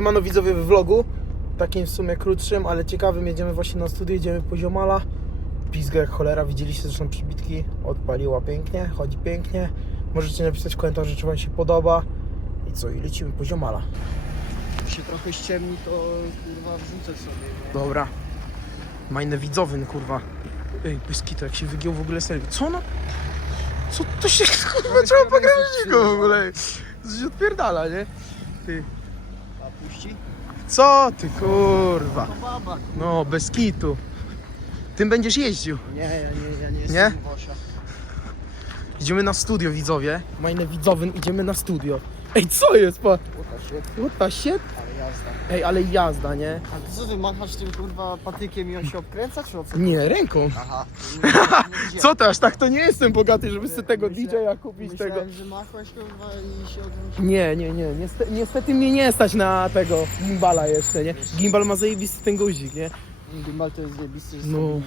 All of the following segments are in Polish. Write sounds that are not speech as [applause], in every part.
Siemano widzowie w vlogu, takim w sumie krótszym, ale ciekawym. Jedziemy właśnie na studio, jedziemy poziomala. Pizga jak cholera, widzieliście zresztą przybitki. Odpaliła pięknie, chodzi pięknie. Możecie napisać w komentarzu, czy wam się podoba. I co, i lecimy poziomala. Jak się trochę ściemni, to kurwa wrzucę sobie. no. Dobra. Majne widzowyn, kurwa. Ej, Pyskito, jak się wygiął w ogóle serio. Co no? Co to się, [laughs] kurwa, trzeba pograbić go w ogóle. Co się odpierdala, nie? Ty. A puści? Co ty, kurwa? To baba. No, bez kitu. Tym będziesz jeździł. Nie, ja nie, ja nie jestem Nie? Wosia. Idziemy na studio, widzowie. Majne widzowyn, idziemy na studio. Ej, co jest, pa? What the shit? ale jazda. Ej, ale jazda, nie? A ty co ty machasz tym kurwa patykiem i on się obkręca, czy o co? Nie, ręką. Aha. [laughs] Co to, aż tak to nie jestem bogaty, żeby sobie tego DJ-a kupić tego. Myślałem, że machłeś kurwa i się odwrócił. Nie, nie, nie. Niestety, niestety mnie nie stać na tego gimbala jeszcze, nie? Gimbal ma zajebisty ten guzik, nie? Gimbal to jest zajebisty, że No. no.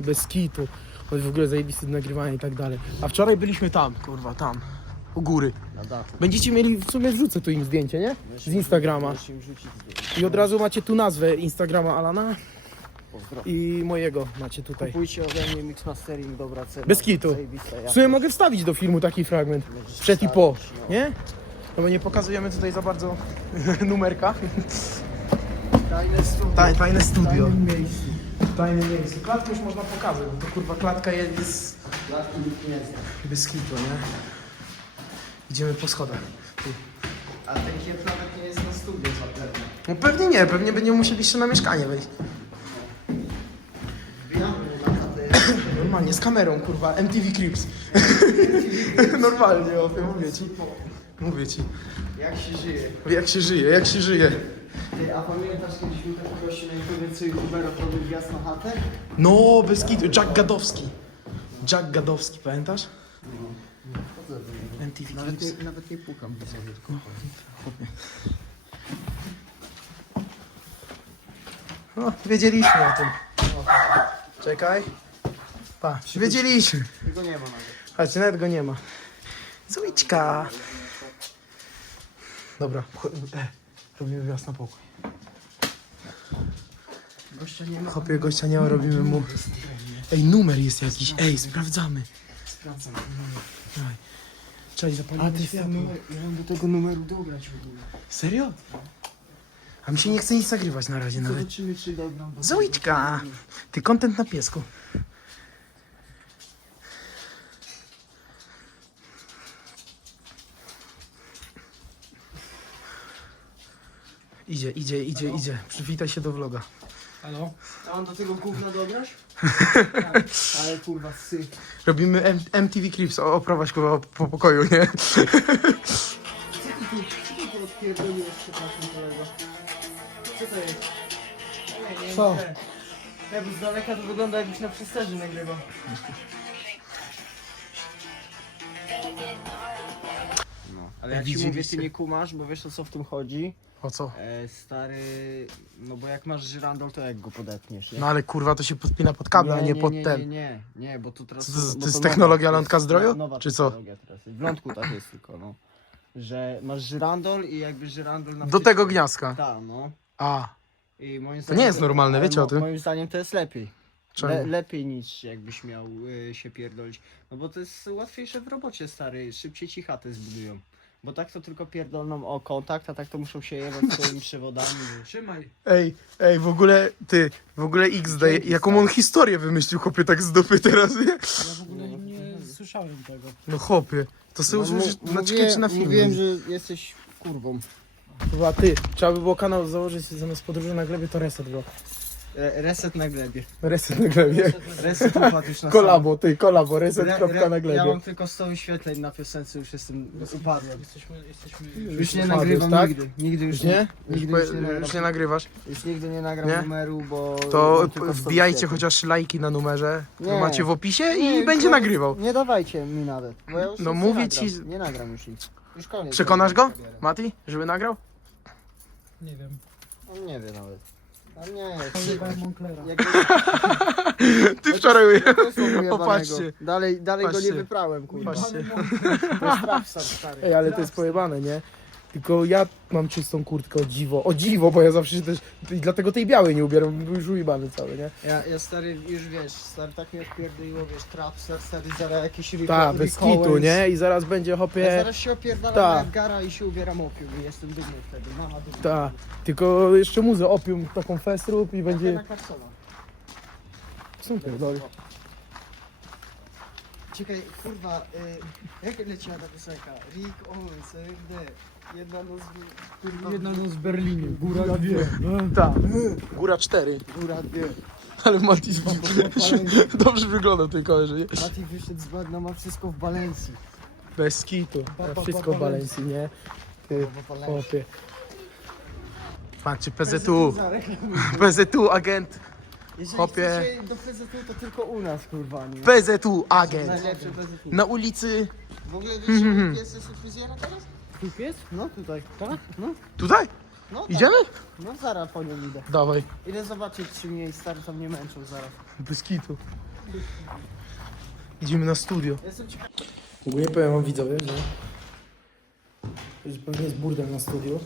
Bez kitu. On w ogóle zajebisty do nagrywania i tak dalej. A wczoraj byliśmy tam, kurwa, tam. U góry. Na dachu. Będziecie mieli, w sumie wrzucę tu im zdjęcie, nie? Z Instagrama. Możesz im rzucić zdjęcie. I od razu macie tu nazwę Instagrama Alana i mojego macie tutaj. Kupujcie ode mnie Mix Mastering, dobra cena. Bez kitu. Zajebista W jakość. sumie mogę wstawić do filmu taki fragment. Możesz Przed i po, wstawić, no. nie? No bo nie pokazujemy tutaj za bardzo [laughs] numerka. Tajne studio. Taj, tajne studio. Tajne miejsce. Klatkę już można pokazać, bo to kurwa klatka jest Klatki nikt nie zna. bez kitu, nie? Idziemy po schodach. Ty. A ten kiep nawet nie jest na studio zapewne. No pewnie nie, pewnie będziemy musieli jeszcze na mieszkanie wejść. Wbijamy na chatę. Normalnie, z kamerą, kurwa, MTV Crips. Normalnie, o tym mówię ci. Mówię ci. Jak się żyje? Jak się żyje, jak się żyje. Ty, a pamiętasz kiedyś był taki gościu na co YouTubera robił wjazd na chatę? No, bez kitu. Jack Gadowski. Jack Gadowski, pamiętasz? Nawet nie, nawet nie pukam do sobie, tylko No, wiedzieliśmy o tym. Czekaj. Pa, wiedzieliśmy. Tego nie ma nawet. Chodź, nawet go nie ma. Zuiczka. Dobra, e, robimy wjazd na pokój. Gościa nie ma. Chopie gościa nie ma, robimy mu... Ej, numer jest jakiś, ej, sprawdzamy. Sprawdzam. Dawaj. A zapalimy ty światło. numer, ja mam do tego numeru dobrać w ogóle. Serio? A mi się nie chce nic nagrywać na razie nawet. Zobaczymy, czy dobrą. bo- Zuiczka. Ty, content na piesku. Idzie, idzie, idzie, idzie. Przywitaj się do vloga. Halo? A mam do tego gówna dobrać? [laughs] Ale kurwa, sy. Robimy M- MTV Clips, o, oprowadź kurwa po pokoju, nie? Co ty tu, co ty tu odpierdoliłeś, przepraszam kolego? Co to jest? Nie, nie, Co? Jakby z daleka to wygląda jakbyś na przesterze nagrywał. No, ale jak ci mówię, Widzieliście? ty nie kumasz, bo wiesz o co w tym chodzi. O co? E, stary, no bo jak masz żyrandol, to jak go podepniesz, nie? No ale kurwa to się podpina pod kabel, a nie pod nie, ten. Nie, nie, nie, bo to teraz... Co to- bo jest nowa- technologia to jest lądka zdroju? no- Nowa Czy co? technologia teraz. W lądku tak jest tylko, no. Że masz żyrandol i jakby żyrandol na Do wtyczce- tego gniazdka. Tak, no. A, I moim To nie jest normalne, ale wiecie o tym? Moim zdaniem to jest lepiej. Czemu? Le, lepiej niż jakbyś miał y, się pierdolić. No bo to jest łatwiejsze w robocie, stary. Szybciej ci chatę zbudują. Bo tak to tylko pierdolną o kontakt, a tak to muszą się jebać [laughs] swoimi przewodami. Trzymaj. ej, ej, w ogóle, ty, w ogóle XD, jaką on historię wymyślił, chłopie, tak z dupy teraz, nie? Ja w ogóle nie słyszałem tego. No chłopie, to sobie No, usłyszysz mu- na mówiłem- czy na filmie. Mówiłem, że jesteś kurwą. Chyba ty, trzeba by było kanał założyć zamiast podróży na glebie, to reset było. E, reset na glebie. Reset na glebie. Reset upadł już na Kolabo, ty, kolabo, Re, reset re, kropka na ja glebie. mam tylko 100 wyświetleń na piosence, już jestem upadłem. Jesteśmy, jesteśmy... Już nie upadłeś, nagrywam tak? nigdy. Nigdy już Już nie? Już, Nigdy po- już nie już nie nagrywasz? Już nigdy nie nagram Nie? numeru, bo... To mam tylko 100 wbijajcie wyświetleń. chociaż lajki na numerze, Nie. to macie w opisie i Nie, będzie nie- nagrywał. Nie dawajcie mi nawet, bo ja już No nic mówię nie nagram. ci- Nie nagram już nic. Już koniec. Przekonasz go, Zabieram. Mati, żeby nagrał? Nie wiem. On nie wie nawet. Nie, Używałem Monklera. jakby... [laughs] Ty wczoraj Popatrzcie. Dalej, dalej go Patrzcie. nie wyprałem, kurwa. Patrzcie. To jest trapstar, stary. Ej, ale to jest pojebane, nie? Tylko ja mam czystą kurtkę, o dziwo, o dziwo, bo ja zawsze się też, i dlatego tej białej nie ubieram, był już ujebany cały, nie? Ja, ja stary, już wiesz, stary tak mnie odpierdoliło, wiesz, trapster, stary, zaraz jakiś Rico, Tak, bez kitu, nie? I zaraz będzie Ja hopie, zaraz się opierdalam Tak. na Edgara i się ubieram opium i jestem dumny wtedy, mama dumna. ta, tylko jeszcze muzę, opium, taką festrób i Będzie... będzie, Na Clarksona. co? Czekaj, kurwa, y, jak leciała ta piosenka? Rick Owens, RD, jedna noc, kurwa, Jedna noc w Berlinie, góra dwie. Tak, góra 4, góra dwie. ale Mati [laughs] dobrze wygląda tej kolerze, nie? Mati wyszedł z Bagna, ma wszystko w Balencji. Bez kitu, Pa, pa, wszystko w Balencji, nie? Ty, W hopie. Patrzcie, PZU, PZU [laughs] agent, Jeżeli chcecie do PZU, to tylko u nas, kurwa, nie? PZU agent. Najlepsze PZU. Na ulicy, W ogóle wiesz, Mhm. że jest jest fryzjera teraz? Tu jest? No tutaj. Tak? No, tutaj, no tak. idziemy? No zaraz po nią idę. Dawaj. Idę zobaczyć, czy mnie stary tam nie męczą zaraz. Bez kitu. Idziemy na studio. Jestem ciekaw. Ogólnie powiem wam widzowie, że że pewnie jest burdel na studiu,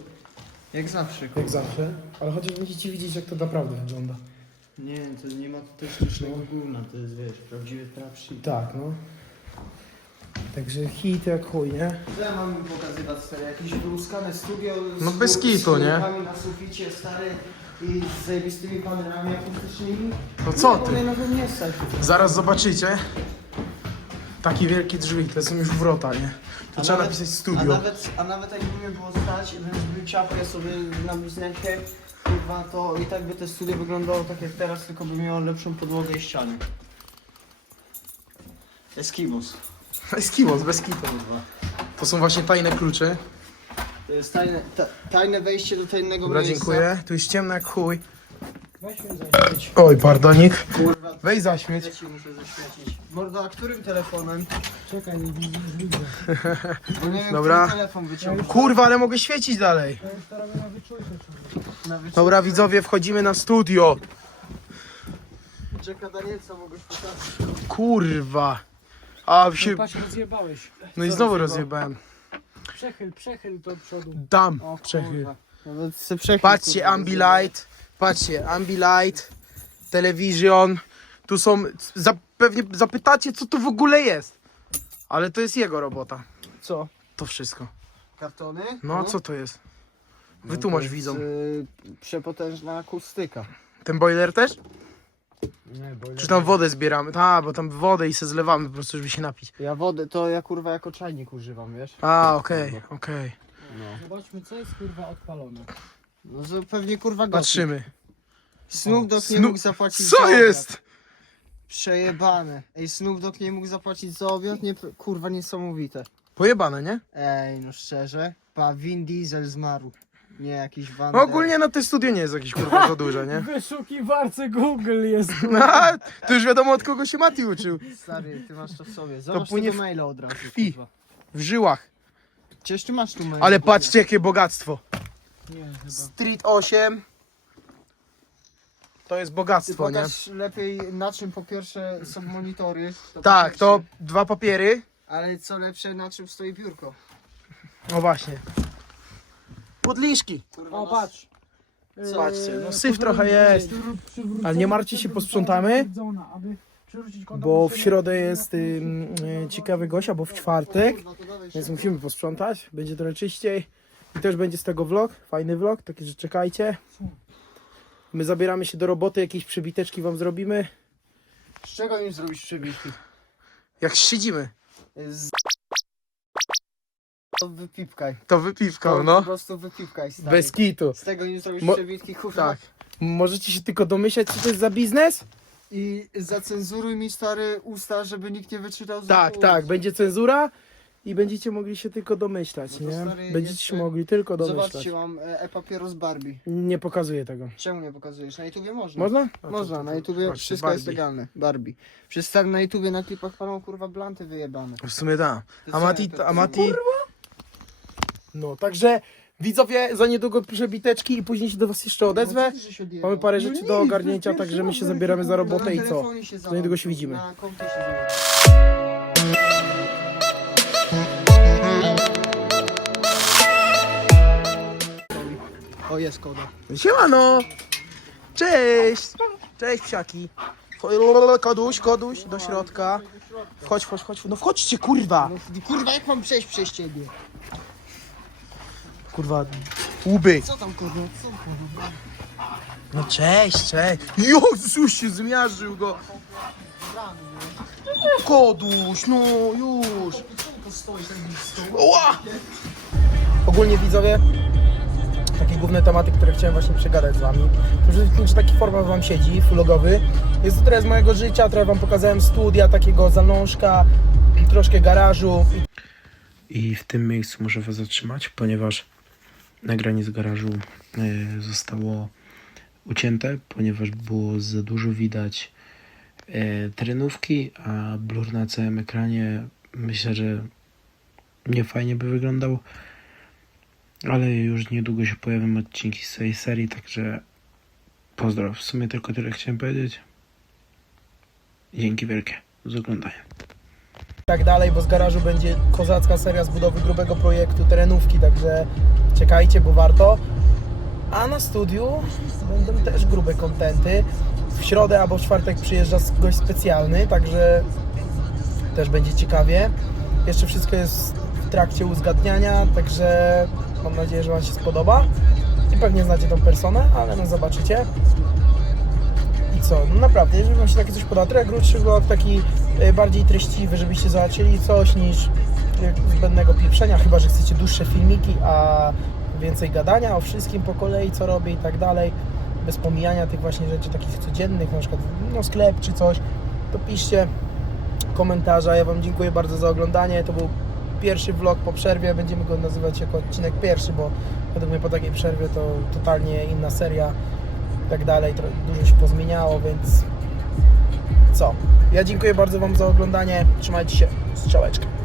Jak zawsze, jak zawsze, ale chociaż będziecie widzieć jak to naprawdę wygląda. Nie, to nie ma tutaj sztucznego gówna, to jest wiesz, prawdziwy trap shit. Tak, no. Także hit jak chuj, nie? Co ja mam im pokazywać, stary? Jakieś wyłuskane studio z No bez z kitu, nie? kurwami na suficie, stary i z zajebistymi panerami akustycznymi. No co Nie, ty? nie stać. Zaraz zobaczycie. Takie wielkie drzwi, to są już wrota, nie? To A trzeba nawet- napisać A studio. nawet, a nawet jakby mnie było stać, bym zbił ciapę sobie na bliźniakę, kurwa, to i tak by to studio wyglądało tak jak teraz, tylko by miało lepszą podłogę i ściany. Eskimos. [laughs] Eskimos, bez kitu. To są właśnie tajne klucze. To jest tajne, ta, tajne wejście do tajnego Dobra, miejsca. dziękuję. Tu jest ciemno jak chuj. Weź mnie zaświeć. Oj, pardonik. Kurwa, Weź zaśmieć. ja ci muszę zaświecić. Mordo, a którym telefonem? Czekaj, nie widzę, już widzę. [laughs] Bo nie wiem, Dobra. który telefon wyciągnąć. Kurwa, ale mogę świecić dalej. Ja już to robię na wyczucie. człowiek. Na wyciąg- Dobra, widzowie, wchodzimy na studio. Czeka Danielca, mogłeś pokazać. Kurwa. A No, się... patrz, rozjebałeś. No i znowu rozjebał? rozjebałem. Przechyl, przechyl do przodu. Dam. O Przechyl. kurwa. Se przechyl, Patrzcie, kurwa, Ambilight. Patrzcie, Ambilight. Television. Tu są... Za, pewnie zapytacie, co to w ogóle jest. Ale to jest jego robota. Co? To wszystko. Kartony? No, a co to jest? Wytłumacz to jest, widzom. y, przepotężna akustyka. Ten boiler też? Nie, bo Czy tam wodę zbieramy? Tak, bo tam wodę i se zlewamy po prostu, żeby się napić. Ja wodę to ja kurwa jako czajnik używam, wiesz? A, okej, okej. No. Zobaczmy, co jest kurwa odpalone. No to pewnie kurwa gotyk. Patrzymy. Snoop Dogg nie mógł zapłacić Co za obiad. jest? Przejebane. Ej, Snoop Dogg nie mógł zapłacić za obiad? Nie, kurwa niesamowite. Pojebane, nie? Ej, no szczerze. Pa, Vin Diesel zmarł. Nie jakiś Van No ogólnie no to studio nie jest jakieś kurwa za duże, nie? W [laughs] wyszukiwarce Google jest. [laughs] No, to już wiadomo od kogo się Mati uczył. Stary, ty masz to w sobie. Zobacz płynie tego maila od razu, krwi. kurwa. W żyłach. Przecież ty masz tu maila. Ale patrzcie jakie bogactwo. Nie, chyba. Street 8. To jest Ty bogactwo, nie? pokaż lepiej na czym po pierwsze są monitory. To Tak, pierwsze. to dwa papiery. Ale co lepsze, na czym stoi biurko. No właśnie. Podliszki. Kurwa, O, no, patrz. Patrzcie, no syf trochę jest. Ale nie martwcie się, posprzątamy. Bo w środę jest ym, y, ciekawy gość, albo w czwartek. Kurwa, to dawaj Więc szybko. musimy posprzątać. Będzie trochę czyściej. I też będzie z tego vlog. Fajny vlog, taki, że czekajcie. My zabieramy się do roboty, jakieś przebiteczki wam zrobimy. Z czego im zrobić przebitki? Jak siedzimy, Z... To wypipkaj. to wypiwką, To Po no. prostu wypipkaj, stary. Bez kitu. Z tego im zrobić Mo- przebitki, kurwa. Tak. Możecie się tylko domyśleć, co to jest za biznes? I zacenzuruj mi stary usta, żeby nikt nie wyczytał za Tak, tak. Będzie cenzura i będziecie mogli się tylko domyślać, No to nie? stary, Będziecie jeszcze- się mogli tylko domyślać. Zobaczcie, mam e, e-papieros Barbie. Nie pokazuję tego. Czemu nie pokazujesz? Na YouTubie można. Można? To- Można, to- na to- YouTubie patrzcie, wszystko jest Barbie. legalne. Barbie. Przez stary na YouTubie na klipach palą kurwa blanty wyjebane. W sumie tak. To A co Mati, ja to- a Mati... No, także widzowie, za niedługo przebiteczki i później się do was jeszcze odezwę. No? Mamy parę No rzeczy nie, do ogarnięcia, także my się zabieramy za robotę i co? Za niedługo się widzimy. O, jest koda. Siemano! Cześć! Cześć psiaki! Koduś, koduś, do środka. Chodź, chodź, chodź. No wchodźcie, kurwa! No, kurwa, jak mam przejść przez ciebie? Kurwa, łby. Co tam, kurwa? Co kurwa? No cześć, cześć. Jezus się zmiażdżył go. Koduś, no już. Ła! Ogólnie widzowie, takie główne tematy, które chciałem właśnie przegadać z wami. To przede wszystkim, czy taki format wam siedzi, fulogowy. Jest to trochę z mojego życia, trochę wam pokazałem studia, takiego zalążka, troszkę garażu. I w tym miejscu muszę was zatrzymać, ponieważ nagranie z garażu e, zostało ucięte, ponieważ było za dużo widać e, terenówki, a blur na całym ekranie myślę, że nie fajnie by wyglądał. Ale już niedługo się pojawią odcinki z tej serii, także pozdrow. W sumie tylko tyle chciałem powiedzieć. Dzięki wielkie za oglądanie. Tak dalej, bo z garażu będzie kozacka seria z budowy grubego projektu terenówki, także czekajcie, bo warto. A na studiu będą też grube kontenty. W środę albo w czwartek przyjeżdża gość specjalny, także też będzie ciekawie. Jeszcze wszystko jest w trakcie uzgadniania, także mam nadzieję, że Wam się spodoba. I pewnie znacie tą personę, ale no zobaczycie. I co? No naprawdę, jeżeli Wam się takie coś poda, trochę grubszy vlog, taki e, bardziej treściwy, żebyście zobaczyli coś niż zbędnego pieprzenia, chyba, że chcecie dłuższe filmiki, a więcej gadania o wszystkim po kolei, co robię i tak dalej, bez pomijania tych właśnie rzeczy takich codziennych, na przykład no, sklep czy coś, to piszcie komentarza. Ja Wam dziękuję bardzo za oglądanie. To był pierwszy vlog po przerwie. Będziemy go nazywać jako odcinek pierwszy, bo według mnie po takiej przerwie to totalnie inna seria i tak dalej. Dużo się pozmieniało, więc co? Ja dziękuję bardzo Wam za oglądanie. Trzymajcie się. Strzałeczka.